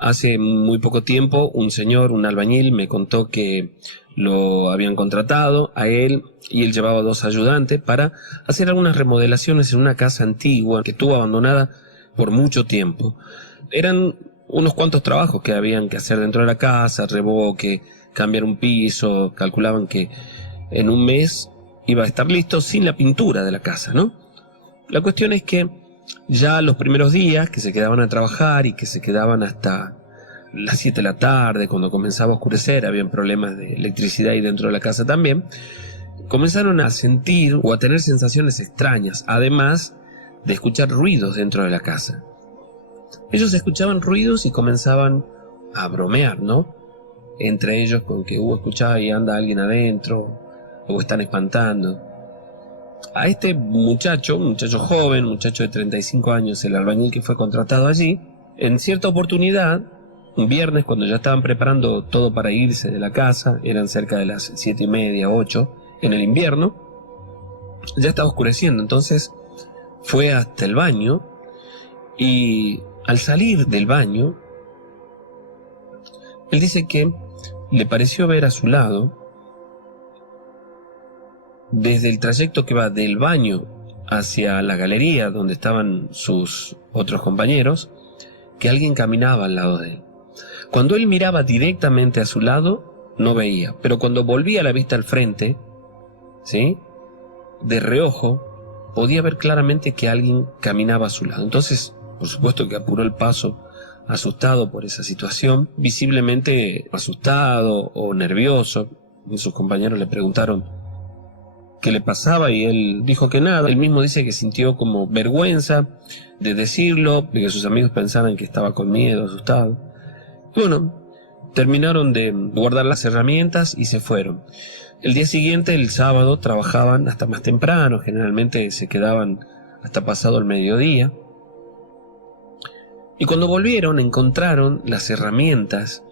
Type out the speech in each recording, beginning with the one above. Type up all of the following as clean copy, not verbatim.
Hace muy poco tiempo un señor, un albañil, me contó que lo habían contratado a él y él llevaba 2 ayudantes para hacer algunas remodelaciones en una casa antigua que estuvo abandonada por mucho tiempo. Eran unos cuantos trabajos que habían que hacer dentro de la casa, revoque, cambiar un piso. Calculaban que en un mes iba a estar listo sin la pintura de la casa, ¿no? La cuestión es que ya los primeros días que se quedaban a trabajar y que se quedaban hasta las 7 de la tarde, cuando comenzaba a oscurecer, habían problemas de electricidad ahí dentro de la casa también, comenzaron a sentir o a tener sensaciones extrañas, además de escuchar ruidos dentro de la casa. Ellos escuchaban ruidos y comenzaban a bromear, ¿no? Entre ellos con que escuchaba y anda alguien adentro, o están espantando. A este muchacho joven, muchacho de 35 años, el albañil que fue contratado allí, en cierta oportunidad, un viernes, cuando ya estaban preparando todo para irse de la casa, eran cerca de las 7:30, 8, en el invierno, ya estaba oscureciendo, entonces fue hasta el baño y al salir del baño, él dice que le pareció ver a su lado, desde el trayecto que va del baño hacia la galería donde estaban sus otros compañeros, que alguien caminaba al lado de él. Cuando él miraba directamente a su lado, no veía, pero cuando volvía la vista al frente, ¿sí?, de reojo, podía ver claramente que alguien caminaba a su lado. Entonces, por supuesto que apuró el paso, asustado por esa situación, visiblemente asustado o nervioso. Y sus compañeros le preguntaron qué le pasaba y él dijo que nada. Él mismo dice que sintió como vergüenza de decirlo, de que sus amigos pensaran que estaba con miedo, asustado. Y bueno, terminaron de guardar las herramientas y se fueron. El día siguiente, el sábado, trabajaban hasta más temprano, generalmente se quedaban hasta pasado el mediodía. Y cuando volvieron, encontraron las herramientas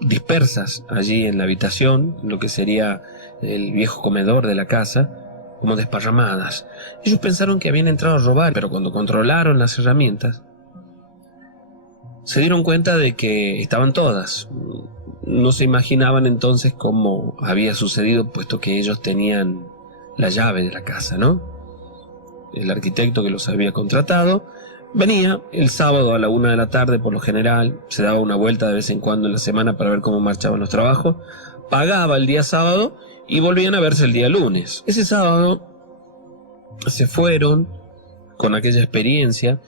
dispersas allí en la habitación, lo que sería el viejo comedor de la casa, como desparramadas. Ellos pensaron que habían entrado a robar, pero cuando controlaron las herramientas, se dieron cuenta de que estaban todas. No se imaginaban entonces cómo había sucedido, puesto que ellos tenían la llave de la casa, ¿no? El arquitecto que los había contratado venía el sábado a la 1 de la tarde, por lo general, se daba una vuelta de vez en cuando en la semana para ver cómo marchaban los trabajos, pagaba el día sábado y volvían a verse el día lunes. Ese sábado se fueron con aquella experiencia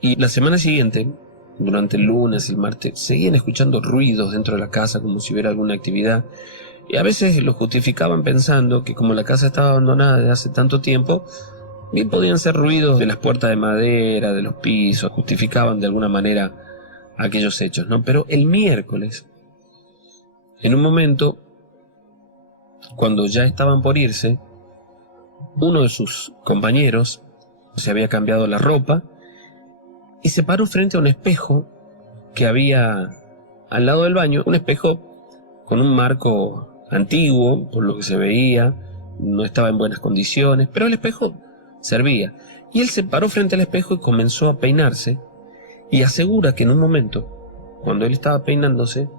y la semana siguiente, durante el lunes, el martes, seguían escuchando ruidos dentro de la casa como si hubiera alguna actividad, y a veces lo justificaban pensando que como la casa estaba abandonada desde hace tanto tiempo, bien podían ser ruidos de las puertas de madera, de los pisos, justificaban de alguna manera aquellos hechos, ¿no? Pero el miércoles, en un momento, cuando ya estaban por irse, uno de sus compañeros se había cambiado la ropa y se paró frente a un espejo que había al lado del baño, un espejo con un marco antiguo, por lo que se veía, no estaba en buenas condiciones, pero el espejo servía. Y él se paró frente al espejo y comenzó a peinarse, y asegura que en un momento, cuando él estaba peinándose,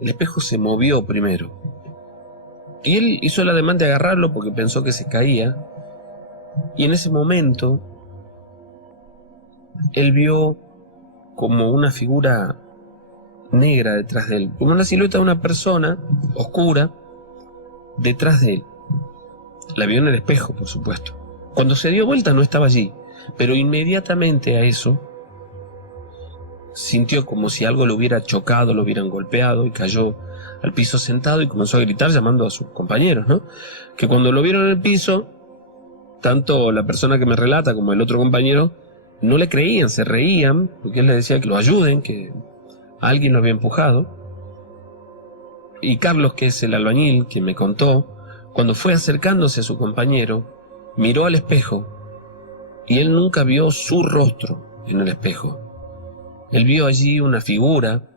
el espejo se movió primero. Y él hizo el ademán de agarrarlo porque pensó que se caía, y en ese momento él vio como una figura negra detrás de él, como una silueta de una persona oscura detrás de él. La vio en el espejo, por supuesto. Cuando se dio vuelta no estaba allí, pero inmediatamente a eso sintió como si algo lo hubiera chocado, lo hubieran golpeado, y cayó al piso sentado y comenzó a gritar llamando a sus compañeros, ¿no? Que cuando lo vieron en el piso, tanto la persona que me relata como el otro compañero no le creían, se reían, porque él les decía que lo ayuden, que alguien lo había empujado. Y Carlos, que es el albañil, que me contó, cuando fue acercándose a su compañero, miró al espejo y él nunca vio su rostro en el espejo. Él vio allí una figura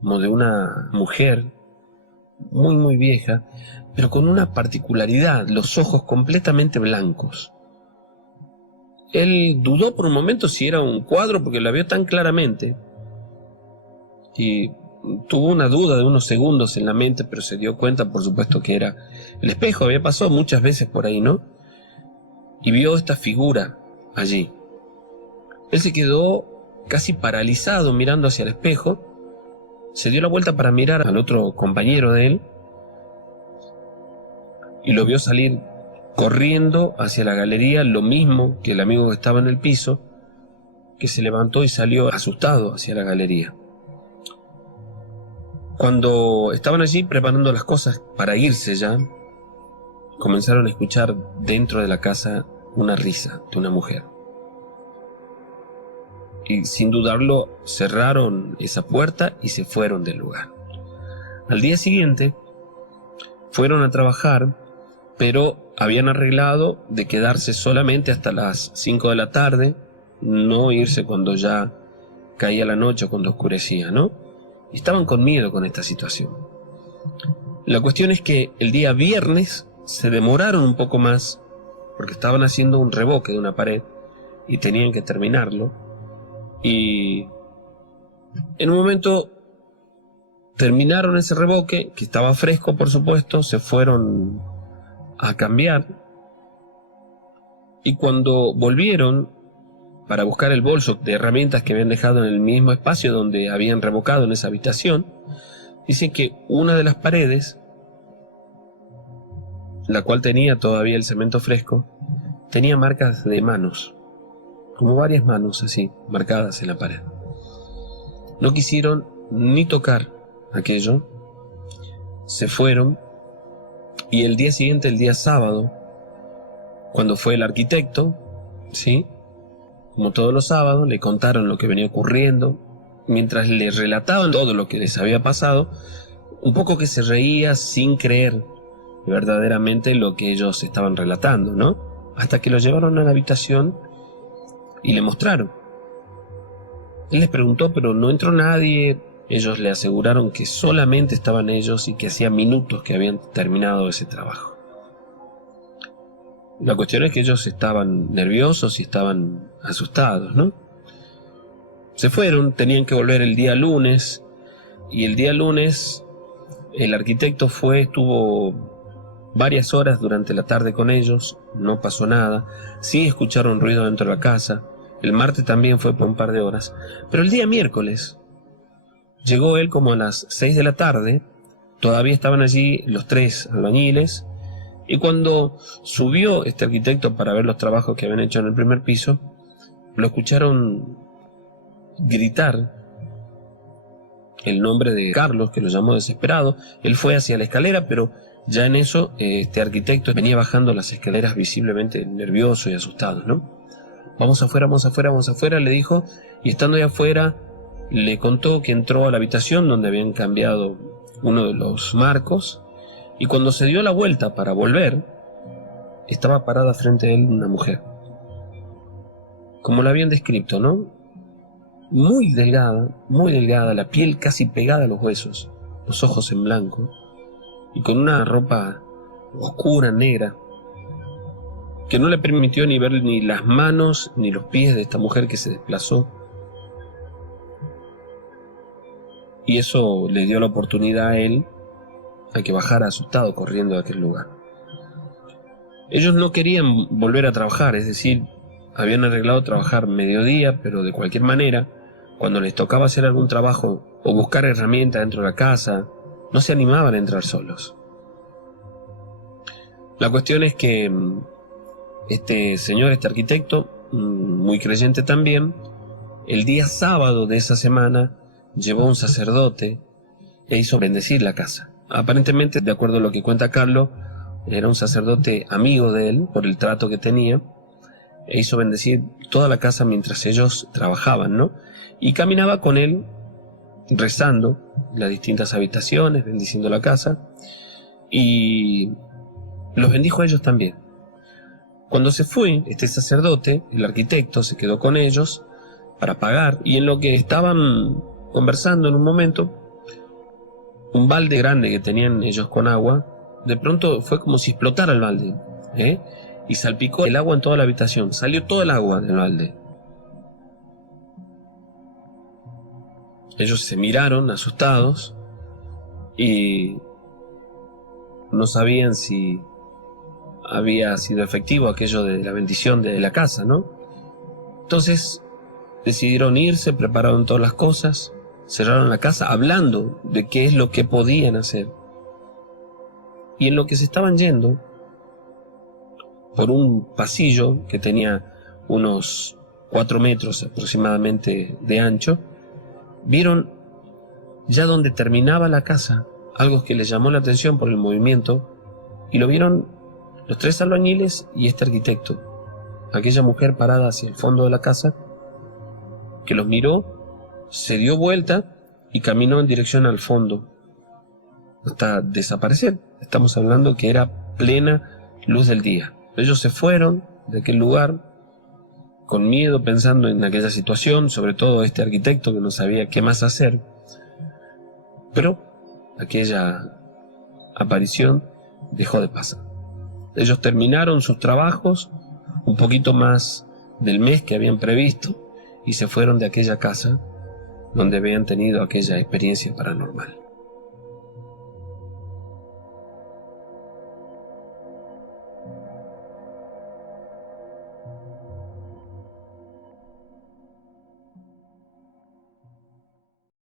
como de una mujer muy muy vieja, pero con una particularidad, los ojos completamente blancos. Él dudó por un momento si era un cuadro porque la vio tan claramente, y tuvo una duda de unos segundos en la mente, pero se dio cuenta, por supuesto, que era el espejo. Había pasado muchas veces por ahí, ¿no? Y vio esta figura allí. Él se quedó casi paralizado mirando hacia el espejo, se dio la vuelta para mirar al otro compañero de él y lo vio salir corriendo hacia la galería, lo mismo que el amigo que estaba en el piso, que se levantó y salió asustado hacia la galería. Cuando estaban allí preparando las cosas para irse ya, comenzaron a escuchar dentro de la casa una risa de una mujer. Y sin dudarlo cerraron esa puerta y se fueron del lugar. Al día siguiente fueron a trabajar, pero habían arreglado de quedarse solamente hasta las 5 de la tarde, no irse cuando ya caía la noche o cuando oscurecía, ¿no? Y estaban con miedo con esta situación. La cuestión es que el día viernes se demoraron un poco más porque estaban haciendo un revoque de una pared y tenían que terminarlo. Y en un momento terminaron ese revoque, que estaba fresco por supuesto, se fueron a cambiar y cuando volvieron para buscar el bolso de herramientas que habían dejado en el mismo espacio donde habían revocado en esa habitación, dicen que una de las paredes, la cual tenía todavía el cemento fresco, tenía marcas de manos, como varias manos así, marcadas en la pared. No quisieron ni tocar aquello, se fueron y el día siguiente, el día sábado, cuando fue el arquitecto, ¿sí?, como todos los sábados, le contaron lo que venía ocurriendo, mientras le relataban todo lo que les había pasado, un poco que se reía sin creer verdaderamente lo que ellos estaban relatando, ¿no? Hasta que lo llevaron a la habitación y le mostraron. Él les preguntó, pero no entró nadie. Ellos le aseguraron que solamente estaban ellos y que hacía minutos que habían terminado ese trabajo. La cuestión es que ellos estaban nerviosos y estaban asustados, ¿no? Se fueron, tenían que volver el día lunes, y el día lunes el arquitecto estuvo varias horas durante la tarde con ellos, no pasó nada, sí escucharon ruido dentro de la casa, el martes también fue por un par de horas, pero el día miércoles llegó él como a las 6 de la tarde, todavía estaban allí los 3 albañiles, y cuando subió este arquitecto para ver los trabajos que habían hecho en el primer piso, lo escucharon gritar el nombre de Carlos, que lo llamó desesperado. Él fue hacia la escalera, pero ya en eso este arquitecto venía bajando las escaleras visiblemente nervioso y asustado, ¿no? Vamos afuera, le dijo, y estando ahí afuera le contó que entró a la habitación donde habían cambiado uno de los marcos, y cuando se dio la vuelta para volver, estaba parada frente a él una mujer, como la habían descrito, ¿no? Muy delgada, la piel casi pegada a los huesos, los ojos en blanco, y con una ropa oscura, negra, que no le permitió ni ver ni las manos ni los pies de esta mujer que se desplazó. Y eso le dio la oportunidad a él a que bajara asustado corriendo de aquel lugar. Ellos no querían volver a trabajar, es decir, habían arreglado trabajar mediodía, pero de cualquier manera, cuando les tocaba hacer algún trabajo o buscar herramientas dentro de la casa, no se animaban a entrar solos. La cuestión es que este señor, este arquitecto, muy creyente también, el día sábado de esa semana llevó a un sacerdote e hizo bendecir la casa. Aparentemente, de acuerdo a lo que cuenta Carlos, era un sacerdote amigo de él por el trato que tenía, e hizo bendecir toda la casa mientras ellos trabajaban, ¿no? Y caminaba con él rezando las distintas habitaciones, bendiciendo la casa, y los bendijo a ellos también. Cuando se fue este sacerdote, el arquitecto se quedó con ellos para pagar, y en lo que estaban conversando en un momento, un balde grande que tenían ellos con agua, de pronto fue como si explotara el balde, y salpicó el agua en toda la habitación, salió todo el agua del balde. Ellos se miraron asustados y no sabían si había sido efectivo aquello de la bendición de la casa, ¿no? Entonces decidieron irse, prepararon todas las cosas, cerraron la casa hablando de qué es lo que podían hacer. Y en lo que se estaban yendo, por un pasillo que tenía unos 4 metros aproximadamente de ancho, vieron ya donde terminaba la casa algo que les llamó la atención por el movimiento, y lo vieron los 3 albañiles y este arquitecto. Aquella mujer parada hacia el fondo de la casa, que los miró, se dio vuelta y caminó en dirección al fondo, hasta desaparecer. Estamos hablando que era plena luz del día. Ellos se fueron de aquel lugar con miedo, pensando en aquella situación, sobre todo este arquitecto que no sabía qué más hacer. Pero aquella aparición dejó de pasar. Ellos terminaron sus trabajos un poquito más del mes que habían previsto y se fueron de aquella casa donde habían tenido aquella experiencia paranormal.